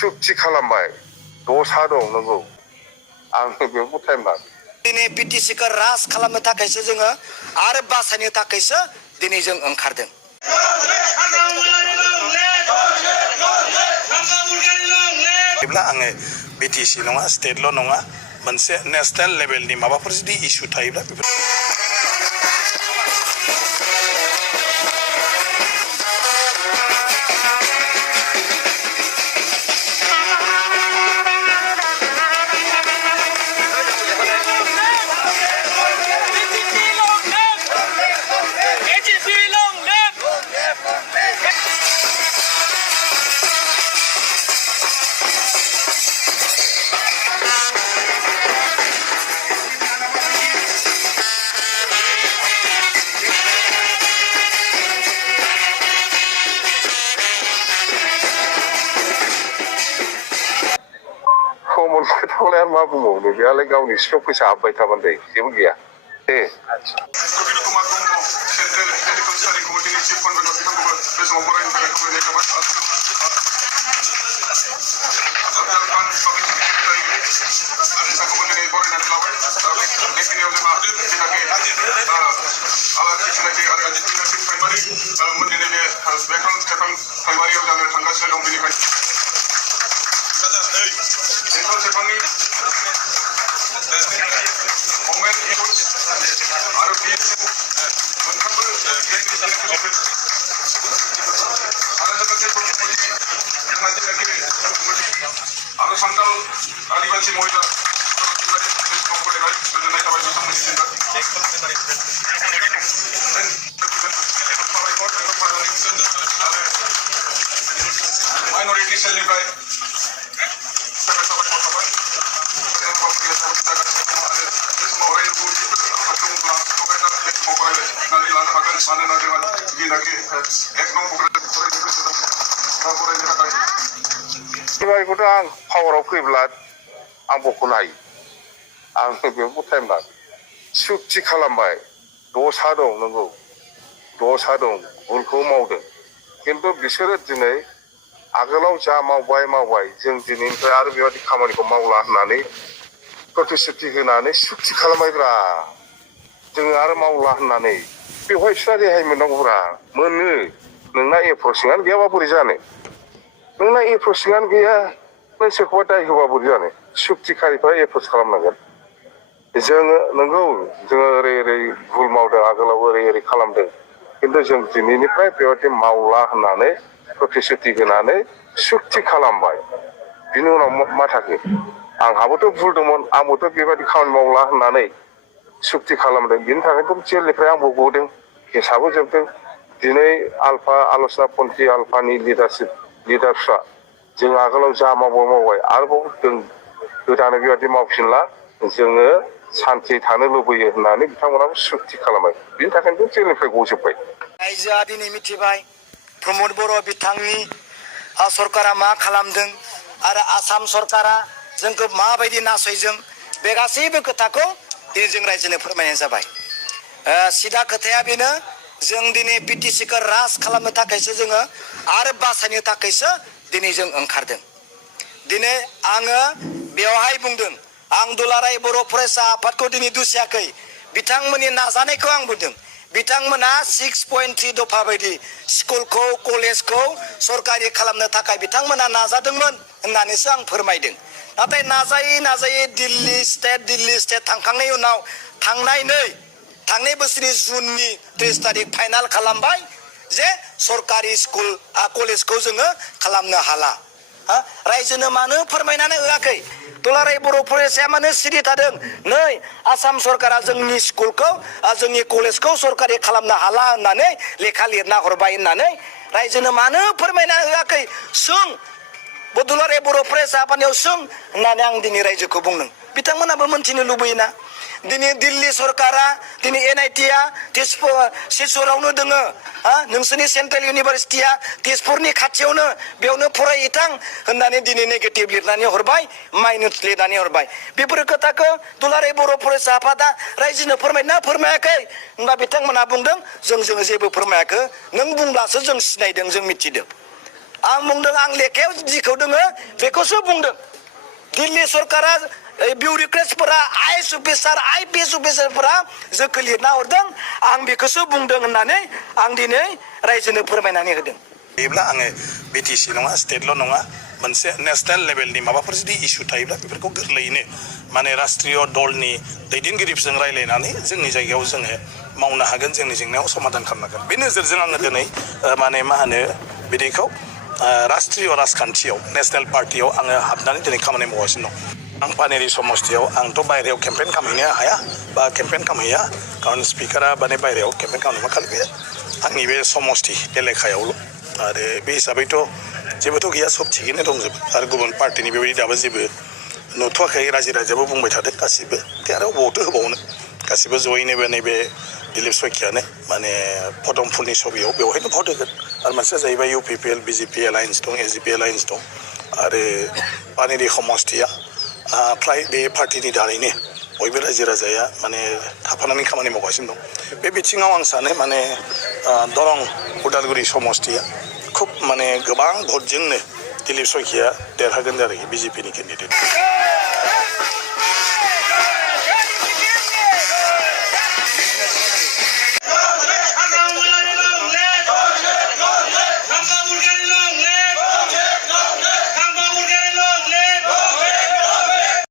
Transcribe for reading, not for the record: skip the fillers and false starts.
सुक्ति खालामबाय दसा दं नंगौ आङो बेखौ टाइम लादों दिनै बिटिसिखौ राज खालामनो थाखायसो जोङो आरो बासायनो थाखायसो दिनै जों ओंखारदों जेब्ला आङो बिटिसि नङा स्टेटल' नङा मोनसे नेशनेल लेभेलनि माबाफोर जुदि इसु थायोब्ला बेफोर कमन खोथाखौलाय आरो मा बुंबावनो बेहालाय गावनि सिखाव फैसा हाबबाय थाबानो जायो जेबो गैया दे आदिवासी महिला गोजोननाय थाबाय माइनरिटि सेलनिफ्राय लानो हागोन मानोना जोंहा जेनाखि एक नं फरायनो थाखाय बेबायदिखौथ' आं पावाराव फैब्ला आं बख'नो हायो आङो बेखौ टाइम लादों सुक्ति खालामबाय दसा दं नंगौ दसा दं भुलखौ मावदों खिन्थु बिसोरो दिनै आगोलाव जा मावबाय जों दिनैनिफ्राय आरो बेबायदि खामानिखौ मावला होननानै प्रतिश्रुति होनानै सुक्ति खालामबायब्रा जोङो आरो मावला होननानै बेवहाय बिस्रा रेहाय मोननांगौब्रा मोनो नोंना एप्रसिङानो गैयाबा बोरै जानो नोंना एप्रसिङानो गैया नों सोरखौबा दाय होबा बोरै जानो सुक्तिखारिफ्रा एप्रस खालामनांगोन जोङो नंगौ जोङो ओरै भुल मावदों आगोलाव ओरै खालामदों खिन्थु जों दिनैनिफ्राय बेबायदि मावला होननानै प्रतिश्रुति होनानै सुक्ति खालामबाय बिनि उनाव मा थाखो आंहाबोथ' भुल दंमोन आंबोथ' बेबायदि खामानि मावला होननानै सुक्ति खालामदों बिनि थाखायथ' जेलनिफ्राय आंबो गदों केसाबो जोबदों दिनै आलफा आलसा पन्थी आलफानि लिडारफ्रा जों आगोलाव जा मावबाय आरोबाव जों गोदानै बेबायदि मावफिनला जोङो सान्थि थानो लुबैयो होननानै बिथांमोनाबो सुक्ति खालामबाय बिनि थाखायनोथ' जेलनिफ्राय गजोब्बाय रायजोआ दिनै मिथिबाय प्रमद बर' बिथांनि सरकारा मा खालामदों आरो आसाम सरकारा जोंखौ माबायदि नासयदों बे गासैबो खोथाखौ दिनै जों रायजोनो फोरमायनाय जाबाय सिदा खोथाया बेनो जों दिनै बिटिसिखौ राज खालामनो थाखायसो जोङो आरो बासायनो थाखायसो दिनै जों ओंखारदों दिनै आङो बेवहाय बुंदों आं दुलाराय बर' फरायसा आफादखौ दिनै दुसियाखै बिथांमोननि नाजानायखौ आं बुंदों बिथांमोना 6.3 दफा बायदि स्कुलखौ कलेजखौ सरकारि खालामनो थाखाय बिथांमोना नाजादोंमोन होननानैसो आं फोरमायदों नाथाय नाजायै दिल्ली स्टेट थांखांनायनि उनाव थांनाय बोसोरनि जुननि 30 तारिख फाइनाल खालामबाय जे सरकारि स्कुल कलेजखौ जोङो खालामनो हाला रायजोनो मानो फोरमायनानै होआखै दुलाराय बर' फरायसाया मानो सिरि थादों नै आसाम सरकारा जोंनि स्कुलखौ जोंनि कलेजखौ सरकारि खालामनो हाला होननानै लेखा लिरना हरबाय होननानै रायजोनो मानो फोरमायना होआखै सों दुलाराय बर' फरायसा आफादनियाव सों होननानै आं दिनै रायजोखौ बुंदों बिथांमोनाबो मोनथिनो लुबैयोना दिनै दिल्ली सरकारा दिनै एनआइटिआ सिलचरावनो दोङो नोंसोरनि सेन्ट्रेल इउनिभारसिटिया तेजपुरनि खाथियावनो बेयावनो फरायहैथां होननानै दिनै नेगेटिभ लिरनानै हरबाय माइनास लिरनानै हरबाय बेफोर खोथाखौ दुलाराय बर' फरायसा आफादा रायजोनो फोरमायाखै होनबा बिथांमोना बुंदों जों जेबो फोरमायाखै नों बुंब्लासो जों सिनायदों जों मिथिदों आं बुंदों आं लेखायाव जिखौ दोङो बेखौसो बुंदों दिल्ली सरकारा बिउरोक्रेट्सफोरा आइएएस अफिसार आइपिएस अफिसारफोरा जोंखौ लिरना हरदों आं बेखौसो बुंदों होननानै आं दिनै रायजोनो फोरमायनानै होदों बेब्ला आङो बिटिसि नङा स्टेटल' नङा मोनसे नेशनेल लेभेलनि माबाफोर जुदि इसु थायोब्ला बेफोरखौ गोरलैयैनो माने राष्ट्रीय दलनि दैदेनगिरिफोरजों रायलायनानै जोंनि जायगायाव जोङो मावनो हागोन जोंनि जेंनायाव समाधान खालामनो हागोन बे नोजोरजों आङो दिनै माने मा होनो बिदिखौ राष्ट्रीय राजखान्थियाव नेशनेल पार्टियाव आङो हाबनानै दिनै खामानि मावगासिनो दं आं पानेरि समस्तियाव आंथ' बायहेरायाव केम्पेइन खालामहैनो हाया बा केम्पेइन खालामहैया खारन स्पिकारा माने बायहेरायाव केम्पेइन खालामनो मा खालि बे आंनि बे समस्ति एलेखायावल' आरो बे हिसाबैथ' जेबोथ' गैया सब थिगैनो दंजोबो आरो गुबुन पार्टिनि बेबायदि दाबो जेबो नुथ'वाखै रायजो राजायाबो बुंबाय थादों गासिबो ओमफ्राय आरो बबावथो होबावनो गासिबो जयैनो बे नैबे दिलीप सयखियानो माने पदमफुलनि सबियाव बेवहायनो भट होगोन आरो मोनसेया जाहैबाय इउपिपिएल बिजेपि एलायन्स दं एजिपि एलायन्स दं आरो पानेरि समस्तिया फ्राय बे पार्टिनि दारैनो बयबो रायजो राजाया माने थाफानानै खामानि मावगासिनो दं बे बिथिङाव आं सानो माने दरं उदालगुरि समस्तिया खुब माने गोबां भटजोंनो दिलीप सयखिया देरहागोन आरो बिजेपिनि केन्डिडेट